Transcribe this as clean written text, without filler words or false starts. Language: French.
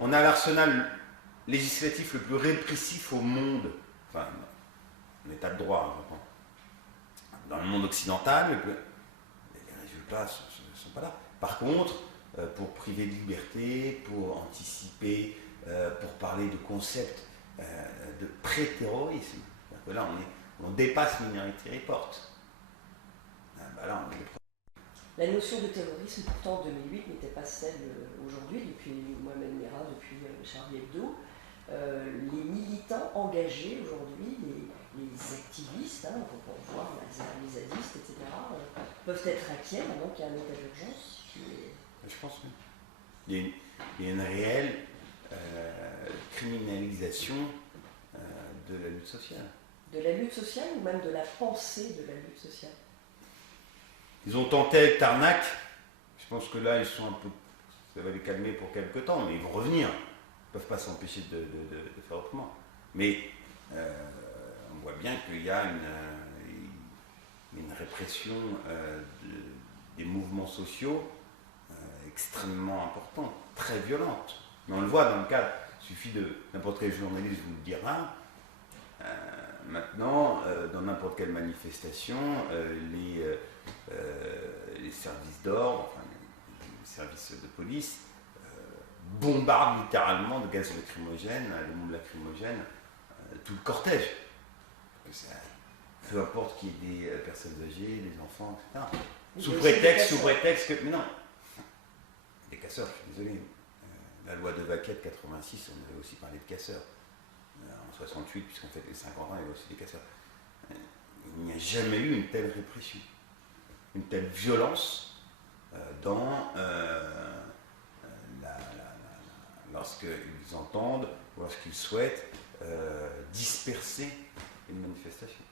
on a l'arsenal législatif le plus répressif au monde, enfin, en état de droit, j'entends. Dans le monde occidental, les résultats ne sont pas là. Par contre, pour priver de liberté, pour anticiper, pour parler de concepts de pré-terrorisme, là on dépasse Minority Report. Là, on est... La notion de terrorisme, pourtant, en 2008, n'était pas celle aujourd'hui, depuis Mohamed Merah, depuis Charlie Hebdo. Les militants engagés aujourd'hui, les activistes, on peut voir les zadistes, etc., peuvent être inquiets maintenant qu'il y a un état d'urgence. Je pense oui. Il y a une réelle criminalisation de la lutte sociale. De la lutte sociale ou même de la pensée de la lutte sociale? Ils ont tenté avec Tarnac. Je pense que là, ils sont un peu... Ça va les calmer pour quelque temps, mais ils vont revenir. Ils ne peuvent pas s'empêcher de faire autrement. Mais on voit bien qu'il y a une répression des mouvements sociaux extrêmement importante, très violente. Mais on le voit dans le cadre, il suffit de... N'importe quel journaliste vous le dira. Maintenant, dans n'importe quelle manifestation, les services d'ordre, enfin, les services de police, bombardent littéralement de gaz lacrymogène, de bombes lacrymogènes, tout le cortège. Peu importe qu'il y ait des personnes âgées, des enfants, etc. Sous prétexte que... Mais non, des casseurs, je suis désolé. La loi de Vaquette 86, on avait aussi parlé de casseurs. En 68, puisqu'on fait les 50 ans, il y avait aussi des casseurs. Il n'y a jamais eu une telle répression, une telle violence lorsqu'ils entendent, ou lorsqu'ils souhaitent disperser une manifestation.